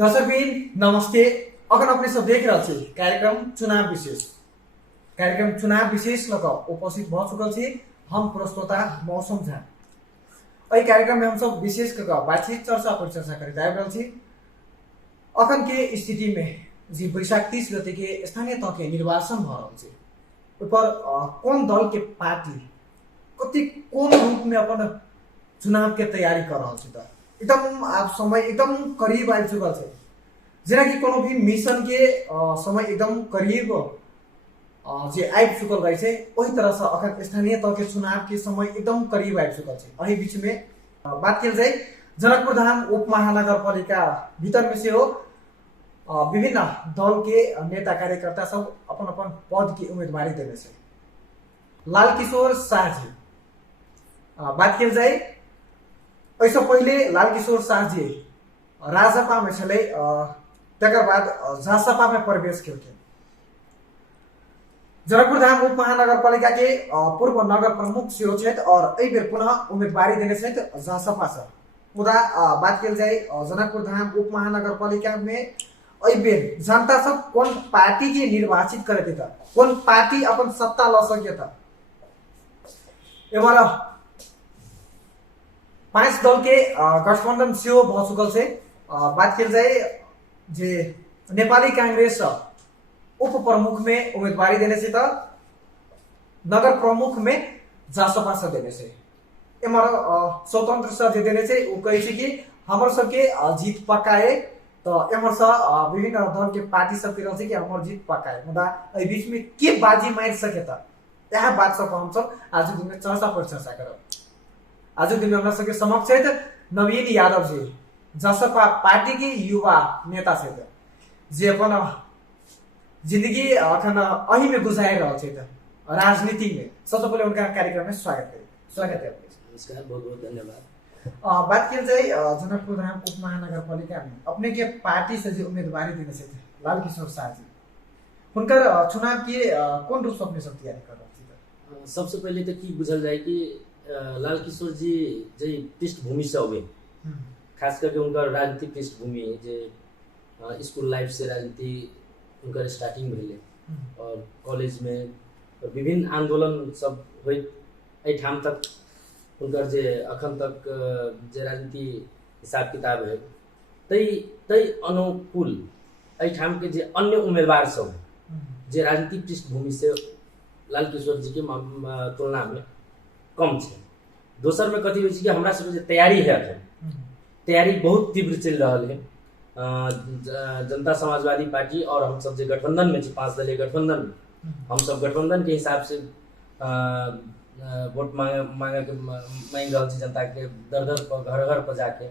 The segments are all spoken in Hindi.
दर्शकबिन नमस्ते। अखन अपने सब देख रहे छी कार्यक्रम चुनाव विशेष लग उपस्थित भ चुकल छी हम प्रस्तोता मौसम झा। एहि कार्यक्रम में हम सब विशेष कर बातचीत चर्चा परिचर्चा करते आबि रहल छी। अखन के स्थिति में जी बैशाख 30 गते के स्थानीय तह के निर्वाचन भ रहल छै, ऊपर कौन दल के पार्टी कति कोन रूप में अपन चुनाव के तैयारी कर रहल छै। एकदम आप समय एकदम करीब आ चुकल है, जेना कि कोनो भी मिशन के समय एकदम करीब जे आ चुकल रहे छै, वही तरह से अखन स्थानीय तह के चुनाव के समय एकदम करीब आ चुकल है। अही बीच में बात कल जाए जनकपुर धाम उप महानगरपालिका भीतर में से हो विभिन्न दल के नेता कार्यकर्ता सब अपन अपन पद की उम्मीदवारी देने से लाल किशोर शाह जी बात कल जाए। ऐसा पहले लाल किशोर शाह जी राजपा में चले, तकर बाद झासपा में प्रवेश करके जनकपुर धाम उप महानगरपालिका के पूर्व नगर प्रमुख सेहो छथि और एहि बेर पुनः उम्मीदवारी देने छथि झासपा से। मुदा बात कल जाए जनकपुर धाम उप महानगरपालिका में एहि बेर जनता सब कौन पार्टी के निर्वाचित करे था, कौन पार्टी अपन सत्ता ल सके था। एबार 5 दल के गठबंधन सेहो भ चुकल छै। बात कल जाए जे नेपाली कांग्रेस उप प्रमुख में उम्मीदवारी देने से तो नगर प्रमुख में झासपा से देने से। एमर स्वतंत्र से जे देने से वो कहे कि हमर सबके जीत पक्काए, तो एमर से विभिन्न दल के पार्टी सब कह रहे कि हमर जीत पक्काए। मुदा एहि बीच में के बाजी मार सके था, यह बात सब हम सब आज दिन में चर्चा पर चर्चा करब। आज दिन में हमरा सबके समक्ष है नवीन यादव जी, झासपा पार्टी के युवा नेता से जे अपन जिंदगी अखन अही में गुजारि रहल छै राजनीति में। सबसे पहले उनका कार्यक्रम में स्वागत है। नमस्कार, बहुत बहुत धन्यवाद। बात की जाए जनकपुर धाम उप महानगरपालिका में अपने के पार्टी से जो उम्मीदवारी देने से लाल किशोर शाह जी, उनका चुनाव के कौन रूप से अपने सब तैयारी कर रहे थे। सबसे पहले तो की बुझल जाए कि लाल किशोर जी जे पृष्ठभूमि से हुए, खास करके उनका राजनीतिक पृष्ठभूमि जे स्कूल लाइफ से राजनीति उनका स्टार्टिंग भेले और कॉलेज में और विभिन्न आंदोलन सब हुई ठाम तक उनकर जे अखन तक जे राजनीति हिसाब किताब है तई अनुकूल ठाम के जे अन्य उम्मीदवार सब जे राजनीतिक पृष्ठभूमि से लाल किशोर जी के तुलना में कम है। दोसर में कथी होइ छै कि हमरा सब जे तैयारी है, तैयारी बहुत तीव्र चल रहा है। जनता समाजवादी पार्टी और हम सब जे गठबंधन में 5 दलीय गठबंधन में हम सब गठबंधन के हिसाब से वोट मांग रहा जनता के दर दर पर घर घर पर जाके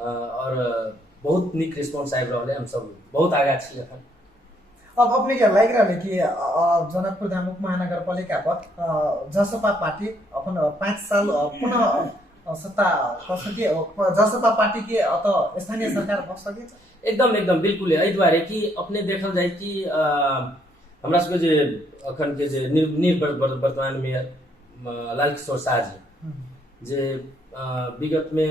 और बहुत निक रिस्पॉन्स आबि रहा है। हम सब बहुत आगा छी अखन। अब अपने क्या लग रहा है कि जनकपुर धाम उप महानगरपालिका पर झासपा पार्टी अपन 5 साल पुनः सत्ता कर सके, झासपा पार्टी के स्थानीय सरकार बन सके। एकदम बिल्कुल एहि दुआरे कि अपने देखल जाए कि हमरा सबके जे अखन के जे वर्तमान मेयर लाल किशोर शाह जी जे विगत में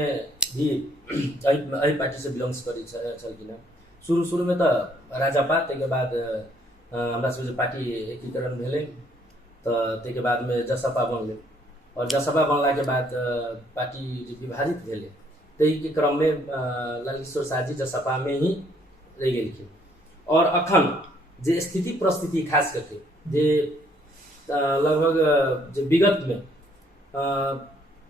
भी एहि पार्टी से बिलोंग्स करी छलखिन। शुरू में तो राजपा, के बाद हमरा सबके पार्टी एकीकरण भेले, तो के बाद में झासपा बनले और झासपा बनला के बाद पार्टी विभाजित भेले। तई के क्रम में लाल किशोर शाह जी झासपा में ही रह गेलखिन और अखन जे स्थिति परिस्थिति खास करके जे लगभग जो विगत में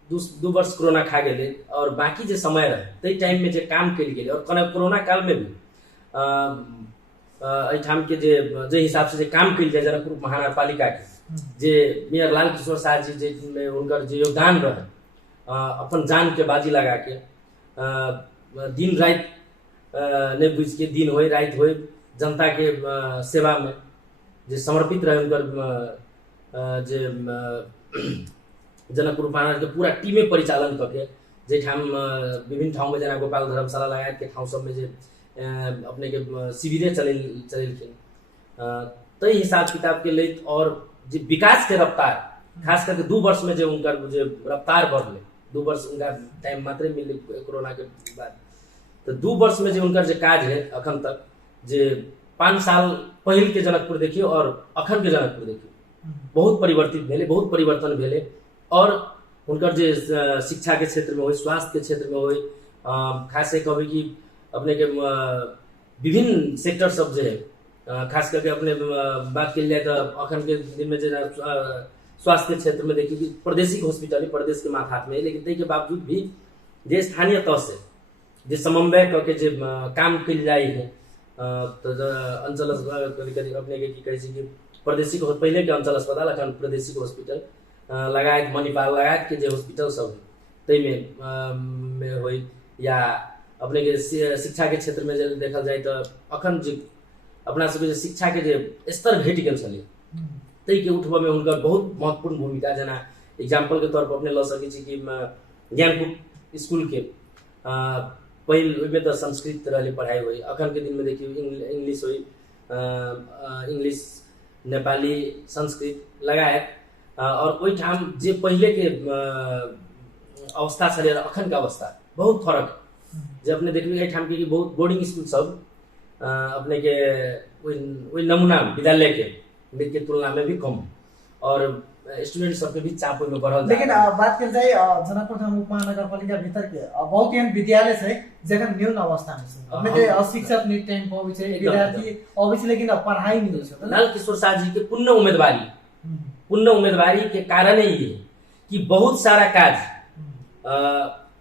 2 वर्ष कोरोना खा गए और बाकी जो समय रहे तई टाइम में जे काम कल गए और कोरोना काल में भी ठाम के जे हिसाब से जे काम कल जाए जनकपुर महानगरपालिका के जे मेयर लाल किशोर शाह जी जे उनकर जो योगदान रहे अपन जान के बाजी लगा के दिन रात ने बुझ के दिन हो रात हो जनता के सेवा में जे समर्पित रहे उनकर जे जनकपुर महानगर के पूरा टीमे परिचालन करके जे ठाम विभिन्न ठाव में जना गोपाल धर्मशाला लगायत के ठाव सब में जे अपने के शिविरे चलेलखिन तई हिसाब किताब के ले और जे विकास के रफ्तार खास करके 2 वर्ष में जो उनका जो रफ्तार बढ़ले 2 वर्ष उनका टाइम मात्र मिले कोरोना के बाद, तो तो 2 वर्ष में जो उनका जो काज है अखन तक जे 5 साल पहिल के जनकपुर देखियो और अखन के जनकपुर देखियो बहुत परिवर्तित भेले, बहुत परिवर्तन भेले। और उनकर जे शिक्षा के क्षेत्र में हो, स्वास्थ्य के क्षेत्र में हो, खास कहबे कि अपने के विभिन्न सेक्टर सब जे है, खास करके अपने बात कल जाए तो अखन के दिन में जो स्वास्थ्य के क्षेत्र में देखिए कि प्रादेशिक हॉस्पिटल प्रदेश के माथा में है, लेकिन तै के बावजूद भी जे स्थानीय तह से जे समन्वय करके जे काम कल जाए है, तो अंचल अपने के की कहे कि प्रादेशिक पहले के अंचल अस्पताल अखन प्रादेशिक हॉस्पिटल लगायत मणिपाल लगायत के जे हॉस्पिटल सब तै में हो, या अपने के शिक्षा के क्षेत्र में जब देखल जाए तो अखन जो अपना सब शिक्षा के जे स्तर घट गेल छलै तै के उठबा में उनकर बहुत महत्वपूर्ण भूमिका। जना एग्जाम्पल के तौर पर अपने ल सकै छी कि ज्ञानकूट स्कूल के पहले में तो संस्कृत रही पढ़ाई हुई, अखन के दिन में देखिए इंग्लिश हुई, इंग्लिश नेपाली संस्कृत लगायत। और वही ठाम जे पहले के अवस्था छलै अखन के अवस्था बहुत फरक जब अपने देखिए ठाम के बहुत बोर्डिंग स्कूल सब अपने के वही नमूना विद्यालय के तुलना में भी कम, और स्टूडेंट सबके भी चाप में बढ़ल। लेकिन बात कल जाए जनकपुर धाम उपमहानगरपालिका भीतर के बहुत एहन विद्यालय है जखन न्यून अवस्था में छै, अपने के अशिक्षित नहीं टाइम पहुंचे छै, विद्यार्थी अबै छै लेकिन पढ़ाई नहीं होइ छै। लाल किशोर शाह जी के पूर्ण उम्मीदवारी के कारण ही है कि बहुत सारा काज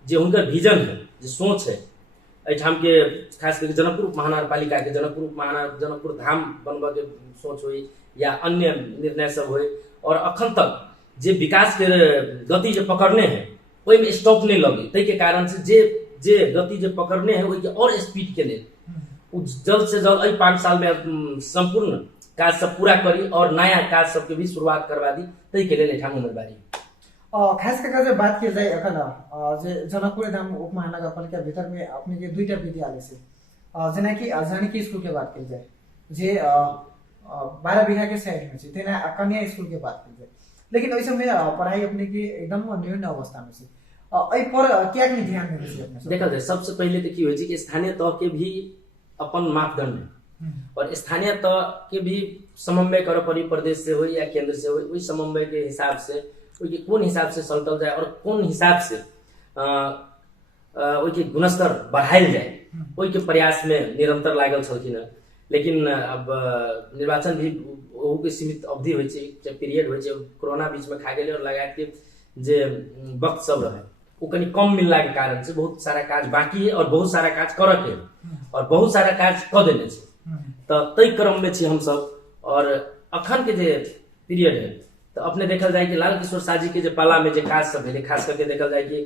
जो उनका विजन है, जो सोच है एठाम के खास करके जनकपुर महानगरपालिका के जनकपुर धाम बनवा के सोच हुई या अन्य निर्णय सब हुए, और अखन तक जे विकास के गति जो पकड़ने हैं वही में स्टॉप नहीं लगे, तै के कारण से जे गति जो पकड़ने हैं वही और स्पीड के लिए जल्द से जल्द 5 साल में संपूर्ण काज सब पूरा करी और नया काज सबके भी शुरुआत करवा दी, तै के लिए एठाम उम्मीदवारी। खास करके जब बात की जाए अखन जे जनकपुर धाम उपमहानगरपालिका भीतर में अपने के 2टा विद्यालय से जना कि जानकी स्कूल के बात की जाए जे 12 बीघा के साइड में छै, तेना कन्या स्कूल के बात की जाए, लेकिन वैसे में पढ़ाई अपने की एकदम न्यून अवस्था में छै। एहि पर क्या नहीं ध्यान देने छै अपने देखल जाए सबसे पहले तो की होइ छै कि स्थानीय तह के भी अपन मापदंड है, और स्थानीय तह के भी समन्वय करे पड़ी, प्रदेश से हो या केंद्र से हो, वही समन्वय के हिसाब से कौन हिसाब से सल्टल जाए और कौन हिसाब से वही गुणस्तर बढ़ायल जाए, वही के प्रयास में निरंतर लागल छलखिन। लेकिन अब निर्वाचन भी के सीमित अवधि होइ छै, पीरियड होइ छै, कोरोना बीच में खा गेलै और लगायत के जे वक्त सब रहे वो कनी कम मिलला के कारण से बहुत सारा काज बाकी है और बहुत सारा काज करऽ के और बहुत सारा काज क देने छै। तो तै क्रम में छी हम सब, और अखन के जे पीरियड है तो अपने देखल जाए कि लाल किशोर शाह जी के जे पाला में जे काज सब भेले, खास करके देखल जाए कि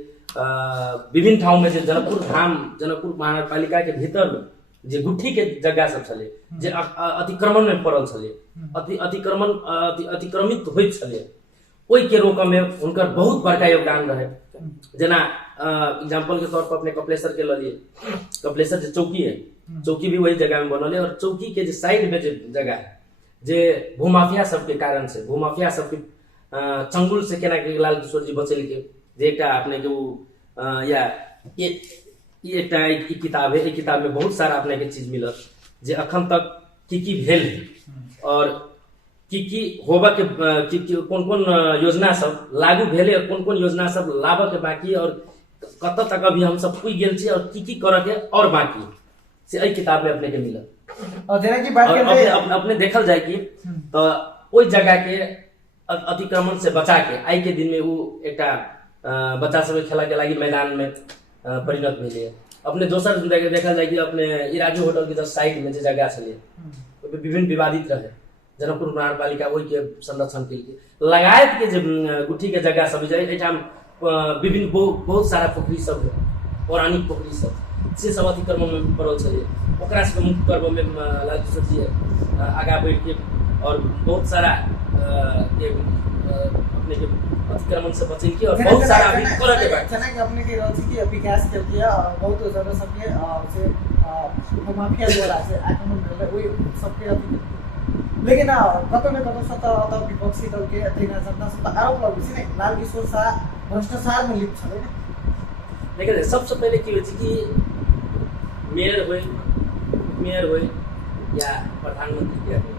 विभिन्न ठाव में जे जनकपुर महानगरपालिका के भीतर में जे गुट्ठी के जगह सब छले, जे अतिक्रमण में पड़ल छले, अतिक्रमित होइत छले, ओहि के रोकऽ में उनकर बहुत बड़का योगदान रहे। जना एग्जाम्पल के तौर पर अपने कपिलेश्वर के ललिए, कपिलेश्वर जो चौकी है, चौकी भी वही जगह में बनल है, और चौकी के जो साइड में जो जगह है जे भूमाफिया सबके कारण से, भूमाफिया सबके चंगुल से केना के लाल किशोर जी बचल के जे एकटा अपने के या एक किताब है, एक किताब में बहुत सारा अपने के चीज मिलत जे अखन तक की भेल है और की होबा के कौन योजना सब लागू भेले और कौन योजना सब लाबऽ के बाकी और कत तक अभी हम सब पुइ गेल छी और की करऽ के और बाकी से एहि किताब में अपने के मिलत। और जेना की बात करते अपने देखल जाए कि तो ओइ जगह के अतिक्रमण से बचा के आई के दिन में वो एकटा बच्चा सब खेला के लागी मैदान में परिणत भेलै। अपने दोसर देखल जाए कि अपने इराजू होटल के जस्ट साइड में जे जगह छलै विभिन्न विवादित रहे, जनकपुर महानगरपालिका ओहि के संरक्षण के लिए लगायत के जे गुट्ठी के जगह सब एठाम विभिन्न बहुत सारा पोखरी सब, पौराणिक पोखरी सब से सब अतिक्रमण में पड़ल छलै, ओकरा से मुक्त करबऽ में लाल किशोर जी आगा बढ़ के और बहुत सारा के अपने के अतिक्रमण से बचल के और बहुत सारा अभी करऽ के बात जना कि अपने के रहल छी कि विकास के लिए बहुत ज्यादा सबके से माफिया द्वारा से आक्रमण भेलै ओहि सबके अथी, लेकिन कतौ न कतौ सत्ता अथवा विपक्षी दल के तेना जनता सब आरोप लगै छै ने लाल किशोर शाह भ्रष्टाचार में लिप्त छलै। देखिए सबसे पहले की होइ छै कि मेयर हो या प्रधानमंत्री क्या हो,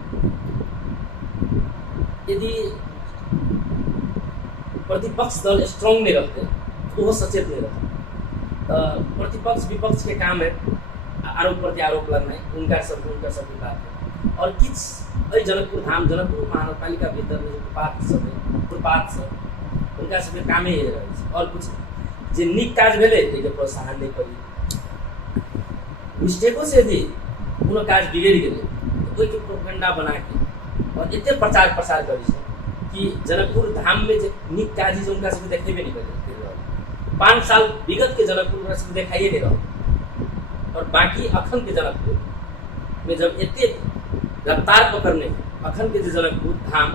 यदि प्रतिपक्ष दल स्ट्रांग नहीं रहते तो वो सचेत नहीं रहते। प्रतिपक्ष विपक्ष के काम है आरोप प्रत्यारोप लगना है, उनका सब की बात है। और किस जनकपुर धाम जनकपुर महानगरपालिका भीतर में फुटपाथ सब उनका सबके कामे ये रहे और कुछ जे निक काज भेले लेकिन प्रोत्साहन नहीं करी। मिस्टेको से यदि कोनो काज बिगड़ गए तो ओई के प्रोपेगेंडा बना के और इतने प्रचार प्रसार करी कि जनकपुर धाम में जो निक काज है उनका सब देखने में नहीं करी। 5 साल विगत के जनकपुर में दिखाइए नहीं रहा और बाकी अखन के जनकपुर में जब इतने रफ्तार पकड़ने अखन के जनकपुर धाम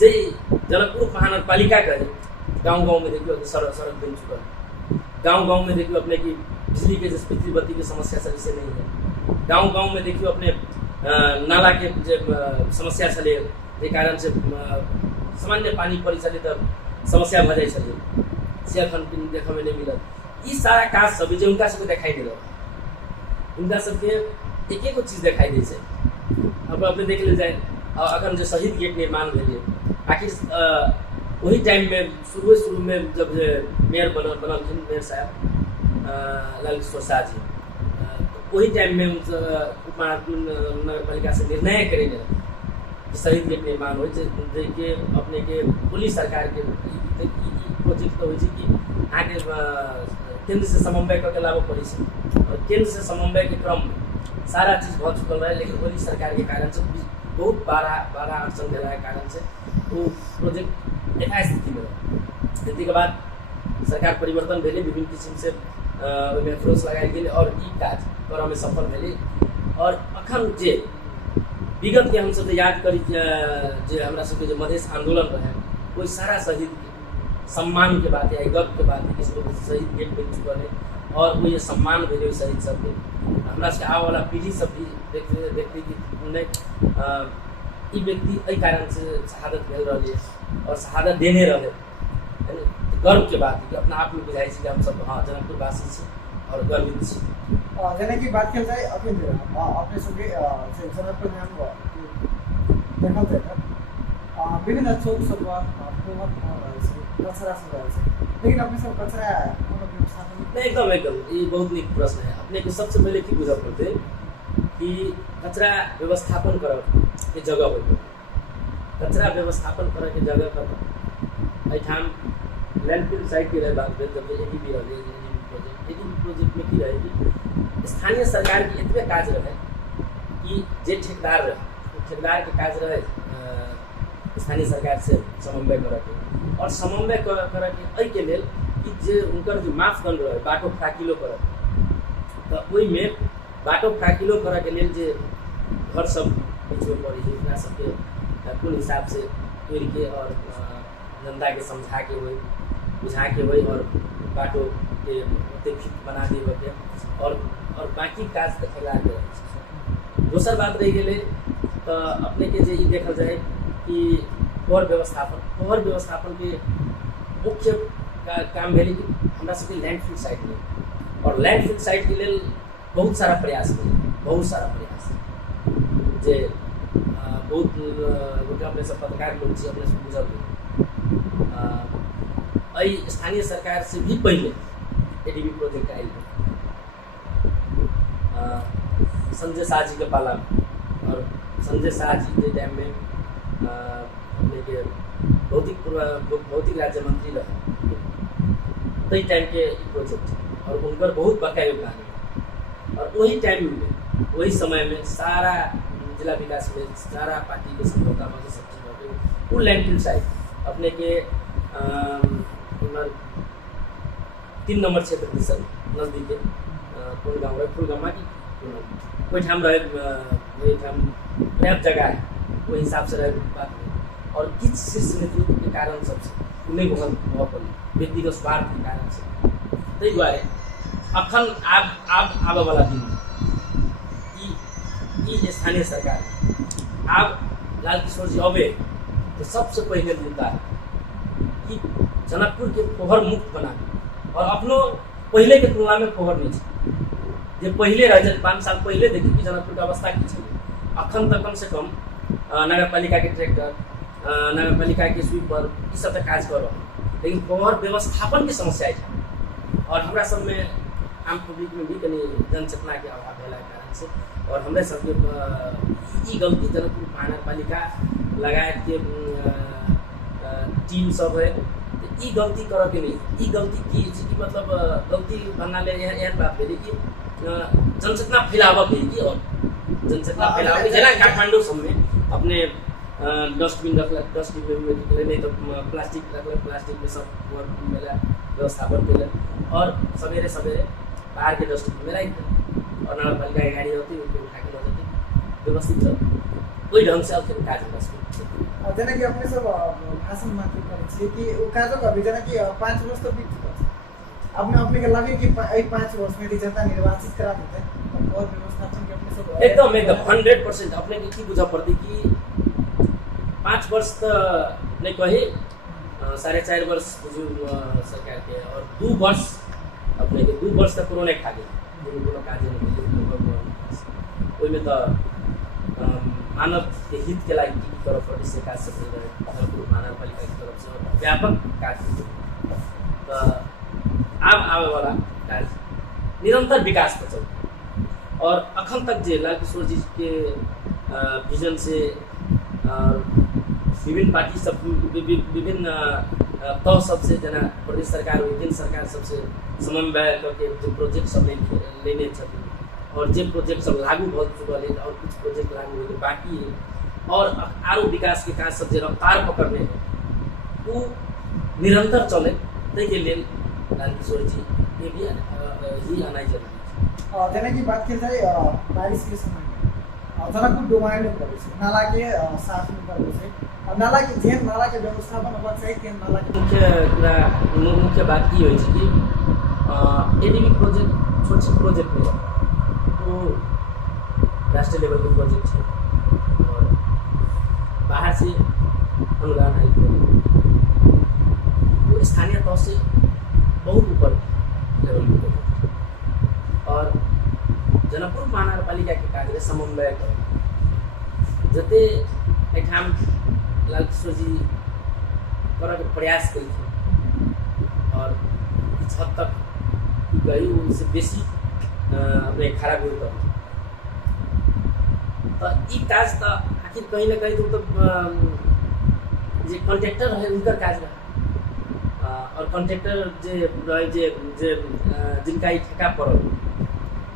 जे जनकपुर महानगरपालिका का गांव में देखियो सड़क बन चुका है, गांव में देखियो अपने की बिजली के बिजली बत्ती की समस्या सब से नहीं है, गांव में देखियो अपने नाला के समस्या चले के कारण से सामान्य पानी पड़ी चले तो समस्या भ जाए चले से अखन देखे में नहीं मिला। ये सारा काज सब जो उनका सबके दिखाई दे रहा, उनका सबके एक एक चीज दिखाई दे से अब अपने देख ले जाए। अखन जो शहीद गेट निर्माण भेले आखिर वही टाइम में शुरू में जब मेयर बनल मेयर साहब लाल किशोर शाह जी, वही टाइम में उप नगर पालिका से निर्णय करेंगे कि शहीद गेट निर्माण हो के अपने के पुलिस सरकार के प्रोजेक्ट तो कि आगे केंद्र से समन्वय करके लाभ पड़ी और केंद्र से समन्वय के क्रम में सारा चीज बहुत चुकल रहे, लेकिन पुलिस सरकार के कारण से बहुत बारह अड़चन दिला के कारण से वो प्रोजेक्ट एक स्थिति में रहा। स्थिति के बाद सरकार परिवर्तन भेले, विभिन्न किस्म से फ्रोस लगाए गए और ई काज करने में सफल भेले। और अखन जे विगत के हम सब याद करी जे हमरा सबके जो मधेश आंदोलन रहे कोई सारा शहीद के सम्मान के बात है, गर्व के बात है कि शहीद गेट बन चुका है और वो ये सम्मान भेजे शहीद सबके। हमरा से आने वाला पीढ़ी सब भी देखते कि उन्हें ई व्यक्ति एहि कारण से शहादत भेल रहे और शहादत देने रहे, गर्व के बात है कि अपना आप में बुझाई कि हम सब हाँ जनकपुर वासी छी और गर्वित छी। जेना कि बात कल जाए अपने सबके जनकपुर धाम देखल जाए विभिन्न चौक सब कचरा सब रहे, लेकिन अपने सब कचरा व्यवस्थापन एकदम ये बहुत निक प्रश्न है। अपने के सबसे पहले की बुझा पड़ते कि कचरा व्यवस्थापन कर के जगह हो, कचरा व्यवस्थापन कर के जगह कर एठाम लैंडफिल साइट के रहे बात जब एडीबी रहे प्रोजेक्ट में की रहेगी स्थानीय सरकार की इतने काज रहे कि जे ठेकेदार रहे ठेकेदार के काज रहे स्थानीय सरकार से समन्वय करके और समन्वय करके एहि के लेल कि जे उनकर जो मापदंड रहे बाटो फ्राकिलो कर तो ओहि में बाटो फ्राकिलो करे के लेल जे घर सब बीच में पड़ी है अपना सबके कुल हिसाब से तोड़ के और जनता के समझा के हो बुझा के हो और बाटो के फिट बना दिए के और बाकी काज देखेला के। दोसर बात रही गए तो अपने के जे देखल जाए कि पोहर व्यवस्थापन के मुख्य काम भेल कि हमरा सबके लैंडफिल साइट में और लैंडफिल साइट के लिए बहुत सारा प्रयास जे बहुत गोटा अपने सब पत्रकार लोग छी अपने सब बुझल एहि स्थानीय सरकार से भी पहले एडीबी प्रोजेक्ट आयल संजय शाह जी के पाला और संजय शाह जी के टाइम में अपने के भौतिक राज्य मंत्री रहे तई टाइम के प्रोजेक्ट और उनकर बहुत बड़का योगदान है। और वही टाइम में वही समय में सारा जिला विकास में सारा पार्टी के समझौता में सब चीज हो वो लैंडफिल साइट अपने के 3 नंबर क्षेत्र नजदीक कौन गाँव रहे फुलगमा की कोई ठाम रहे पर्याप्त जगह है वो हिसाब से रहे बात में और किस शीर्ष नेतृत्व के कारण सबसे उन्हें बहुत पड़ी व्यक्तिगत स्वार्थ के कारण से ताहि दुआरे अखन आब वाला दिन ई स्थानीय सरकार आब लाल किशोर जी अबे तो सबसे पहले मुद्दा है कि जनकपुर के पोहर मुक्त बना और अपनो पहले के तुलना में पोहर नहीं जे पहिले रहे 5 साल पहिले देखि कि जनकपुर के अवस्था की छलै अखन तक कम से कम नगरपालिका के ट्रैक्टर नगरपालिका के स्वीपर ई सब तक काज कर रहल लेकिन पहर व्यवस्थापन के समस्या है और हमरा सब में आम पब्लिक में भी कनी जनचेतना के अभाव भेला कारण से और हमरे सब के ई गलती जनकपुर महानगरपालिका लगायत के टीम सब है ई गलती कर के नहीं ई गलती की कि मतलब गलती भन्नाले यहाँ बात भेली कि जनचेतना फैलाव के कि और जनचेतना फैलाव जना काठमाडौँ सब में अपने डस्टबिन रखलक डस्टबिन में नहीं तो प्लास्टिक रखलक प्लास्टिक में सब मेला व्यवस्थापन कैलक और सवेरे सवेरे बाहर के डस्टबिन में राख और नगरपालिका की गाड़ी होती उनको उठा के ले जाती व्यवस्थित छ कोई ढंग से अब काज बस जना कि अपने सब भाषण मात्र करे छी कि ओ काजो कभी जना कि 5 वर्ष तो बीत चुका अपने अपने के लगे कि 5 वर्ष में जनता निर्वाचित करा देते और व्यवस्थापन के अपने सब एकदम 100% अपने के की बुझा पड़ती कि 5 वर्ष तो नहीं कही 4.5 वर्ष बुझू सरकार के और 2 वर्ष अपने के 2 वर्ष तक कोरोना खा गए कोनो काज नहीं तो मानव के हित के लागि की तरफ से काज सब जनकपुर महानगरपालिका की तरफ से और व्यापक कार्य तो अब आवे वाला कार्य निरंतर विकास पर चल और अखन तक जे लालकिशोर जी के विजन से विभिन्न पार्टी सब विभिन्न तह सबसे जना प्रदेश सरकार केंद्र सरकार सबसे समन्वय करके जो प्रोजेक्ट सब लेने छथिन और जे प्रोजेक्ट सब लागू भ चुकल है और कुछ प्रोजेक्ट लागू होके बाकी है और आरो विकास के काज सब जे रफ्तार पकड़ने है वो निरंतर चले तै के लिए लालकिशोर जी के भी ही आना जरूरी है जना की बात की जाए बारिश के समय में जनकपुर डुबाए में पड़े छै नाला के साफ में पड़े छै नाला के जेहन नाला के व्यवस्थापन होबा चाहिए तेहन नाला के मुख्य बात ई होय छै कि एडीबी प्रोजेक्ट छोट प्रोजेक्ट में वो राष्ट्रीय लेवल के प्रोजेक्ट है और बाहर से अनुदान आई वो स्थानीय तौर से बहुत ऊपर लेवल के प्रोजेक्ट और जनकपुर महानगरपालिका के कार्य समन्वय कर जते एठाम लालकिशोर जी करऽ के प्रयास करी और किछु हद तक गई उससे बेसी अपने खराब हो तो ई काज तो आखिर कहीं ना कहीं तो जे कॉन्ट्रैक्टर रहे उनकर काज रहे और कॉन्ट्रैक्टर जे रहे जे जिनका ई ठेका पड़ल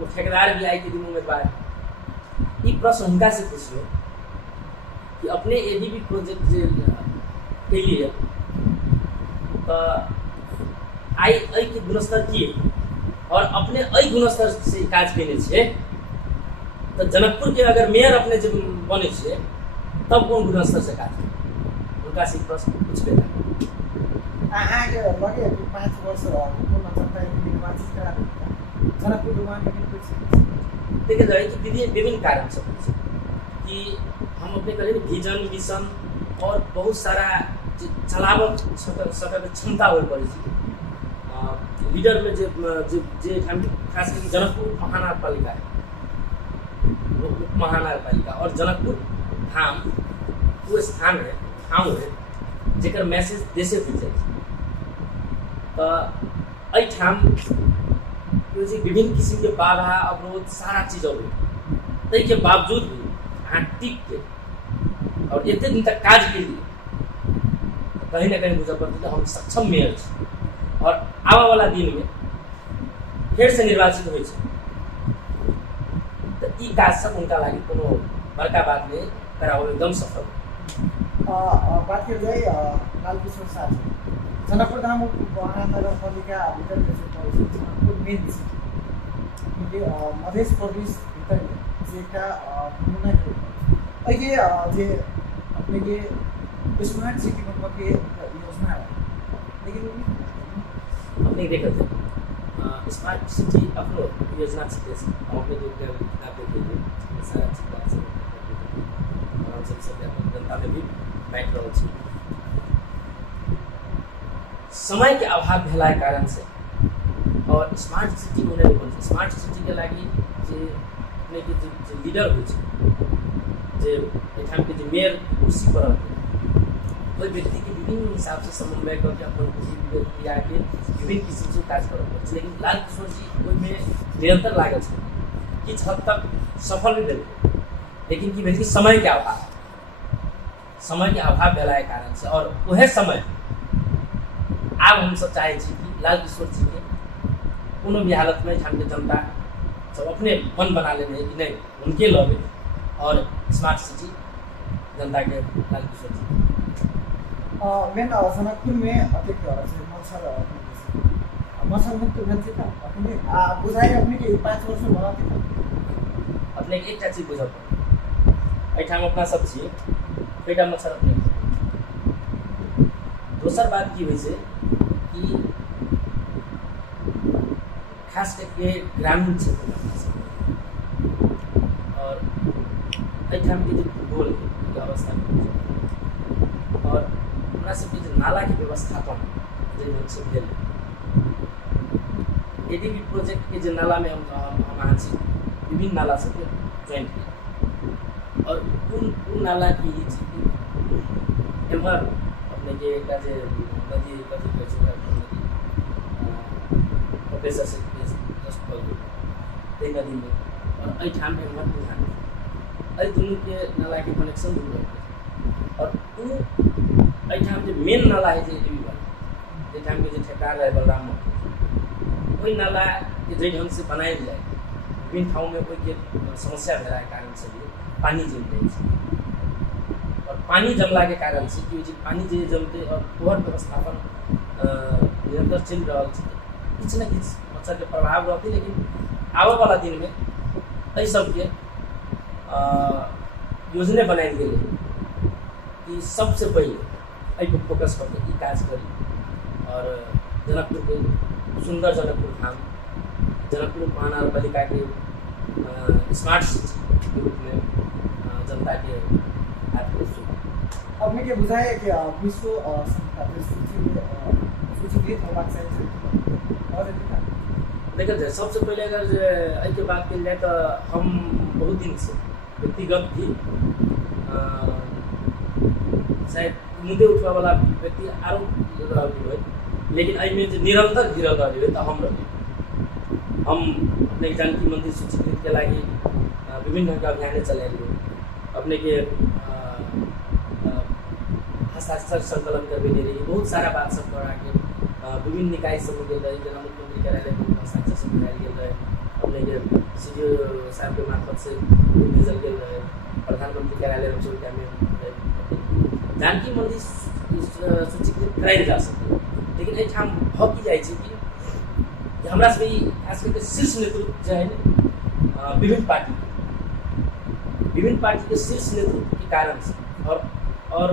वो ठेकेदार भी आई के दिनों में बाद ई प्रश्न उनका से पूछियो कि अपने एडीबी प्रोजेक्ट जे के लिए तो आई के गुणस्तर की और अपने अई गुणस्तर से काज केने छे तो जनकपुर के अगर मेयर अपने जब बने छे तब कौन गुणस्तर से काज उनका से प्रश्न पूछबे के लगे कि 5 वर्ष पूर्ण जनता निर्वाचित करा जनकपुर डुबान में कुछ देखिए जाए कि विभिन्न कारण सब कि हम अपने करें विजन मिशन और बहुत सारा चलावक सकत क्षमता हो पड़ी लीडर में जे खास करके जनकपुर महानगरपालिका है उप महानगरपालिका और जनकपुर धाम वो स्थान है ठाव है जेकर मैसेज देशे बुझ जाए तो ठाम विभिन्न किस्म के बाधा अवरोध सारा चीज तै के बावजूद भी अहाँ टिक के और इतने दिन तक काज के लिए कहीं ना कहीं मुजफ्फरपुर तो हम सक्षम मेयर छी और आवा वाला दिन में फिर से निर्वाचित हो तो ई काज सब उनका लगी कोनो बड़का बात नहीं कराओ एकदम सफल बात की जाए लालकिशोर साथी जनकपुर धाम महानगरपालिका भीतर जनकपुर मेन क्योंकि मध्य प्रदेश भीतर जेका नमूना अहिले जे अपने के स्मार्ट सिटी मतलब के योजना है लेकिन अपने देखा थे स्मार्ट सिटी अपनो योजना छे अपने जो किताब देखिए सारा चीज और हम सब जनता में भी बैठ रहा छी समय के अभाव भेला कारण से और स्मार्ट सिटी उनीहरू भन्छ स्मार्ट सिटीका लागि चाहिँ जो लिडर हुन्छ जो ठामके जो मेयर कुर्सी पर कोई व्यक्ति के विभिन्न हिसाब से समन्वय करके अपन किसी क्रिया के विभिन्न किस्म से कार्य कर लेकिन लाल किशोर जी में निरंतर लागत है किस हद तक सफल भी भेल लेकिन की भेल समय के अभाव भेला कारण से और वह समय अब हम सब चाहे कि लाल किशोर जी के कोनो भी हालत में ठाम के जनता सब अपने मन बना लेने कि नहीं उनके लगे और स्मार्ट सिटी जनता के लाल किशोर जी मेन जनकपुर में अधिक मच्छर मुक्त मान्छे था अपने बुझाइ अपने के 5 वर्ष भरा था अपने एक चीज बुझ ठाम अपना सब छी पेटा मच्छर अपने दोसर बात की हुई कि खास करके ग्रामीण क्षेत्र और ठाम के जो भूगोल की अवस्था और हमारा सबके जो नाला की व्यवस्थापन जो भेल एडीबी प्रोजेक्ट के जो नाला में हम विभिन्न नाला सब ज्वाइन किया और उन नाला की एम्हर अपने के नदी प्रोफेसर से नदी में और ठाम में एम्हर बुझान दोनों के नाला के कनेक्शन दूर और ठाम जो मेन नाला है एडीबी वाला ठाम के जो ठेकेदार है बलराम वही नाला के जो ढंग से बनाया जाए विभिन्न ठाउँ में कोई के समस्या भेला कारण से भी पानी जम रही और पानी जमला के कारण से कि पानी जो जमते और ओवर व्यवस्थापन निरंतर चल रहा है किछ न किछ मच्छर के प्रभाव रहती लेकिन आवे वाला दिन में यही सबके योजना बनाई गई कि सबसे पहले यही फोकस करके ये काज करी और जनकपुर के सुंदर जनकपुर धाम जनकपुर महानगरपालिका के स्मार्ट सिटी के रूप में जनता के अपने के बुझाए कि विश्व सूचीकृत होना चाहिए देखिए सबसे पहले अगर के बात की जाए तो हम बहुत दिन से व्यक्तिगत भी शायद मुद्दे उठवा वाला व्यक्ति आरोप रहे लेकिन में निरंतर गिरल रहे तो हम रहे हम अपने जानकी मंदिर सूचीकृत के लगी विभिन्न ढंग का अभियान चले अपने के हस्ताक्षर संकलन करके दे रही बहुत सारा बात सब करा के विभिन्न निकाय सब गए रहे जना मुख्यमंत्री कार्यालय में हस्ताक्षर सब गए रहे अपने के सीडीओ साहब के मार्फत से भेजल गए रहे प्रधानमंत्री कार्यालय रमचौरिया में जानकी मंदिर सूचीकृत कराई जा सके लेकिन एठाम भऽ की जाइ छै कि हमरा से खास करके शीर्ष नेतृत्व जो है विभिन्न पार्टी के शीर्ष नेतृत्व के कारण से और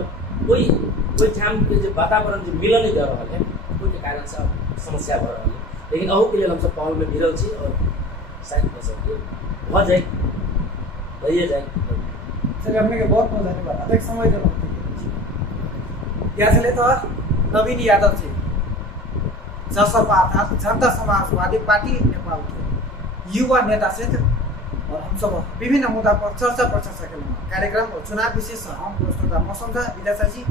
कोई ठाम के जो वातावरण जो मिल नहीं दे रहा है के कारण से समस्या बढ़ रही है लेकिन अहू के लिए हम सब पहल में भिड़ल छी और शायद हो सके भ जाए भइए जाए चलिए अपने के बहुत बहुत धन्यवाद अधिक समय देना यहाँ से तो नवीन यादव जी जसपा अर्थात जनता समाजवादी पार्टी नेपाल के युवा नेता क्षेत्र और हम सब विभिन्न मुद्दा पर चर्चा के कार्यक्रम और चुनाव विशेष हम प्रस्तुता मौसम था विद्यासाजी।